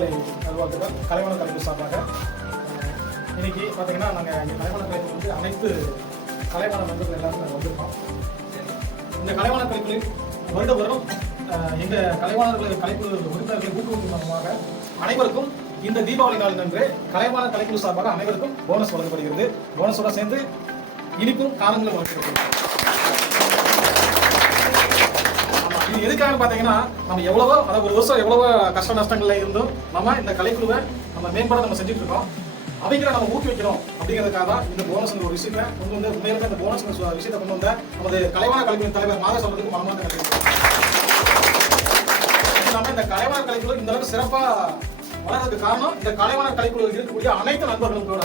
கலைக்குழு சார்பாக இன்னைக்கு பார்த்தீங்கன்னா நாங்கள் இங்கே கலைவன கலைக்குழு வந்து அனைத்து கலைவாணர் நண்பர்கள் எல்லாருமே நாங்கள் வந்திருக்கோம். இந்த கலைவாண கலைக்குழு வருட வருடம் இந்த எங்க கலைவாணர்கள் கலைக்குழு உறுப்பினர்களை ஊக்குவிக்கும் மூலமாக அனைவருக்கும் இந்த தீபாவளி நாள் நன்று கலைவாணர் கலைக்குழு சார்பாக அனைவருக்கும் போனஸ் வழங்கப்படுகிறது. போனஸோட சேர்ந்து இனிப்பும் காலங்களும் வழங்கப்படுகிறது. அது எதுக்காக பார்த்தீங்கன்னா நம்ம எவ்வளவோ அதாவது ஒரு வருஷம் எவ்வளவோ கஷ்ட நஷ்டங்கள்ல இருந்தும். நம்ம இந்த கலைக்குழுவை நம்ம மேம்பட நம்ம செஞ்சுட்டு இருக்கோம் அவங்கள நம்ம ஊக்குவிக்கணும் அப்படிங்கிறதுக்காக தான் இந்த போனஸ் ஒரு விஷயத்தை கொண்டு வந்து உண்மையிலுமே இந்த போனஸ் விஷயத்தை கொண்டு வந்த நமது கலைவான கலைஞர் தலைவர் மாத சொல்றதுக்கு மனமார்ந்த நன்றி. இந்த கலைவான கலைக்குழு இந்த அளவுக்கு சிறப்பா வளர்றதுக்கு காரணம் இந்த கலைவான கலைக்குழு இருக்கக்கூடிய அனைத்து நண்பர்களும் கூட.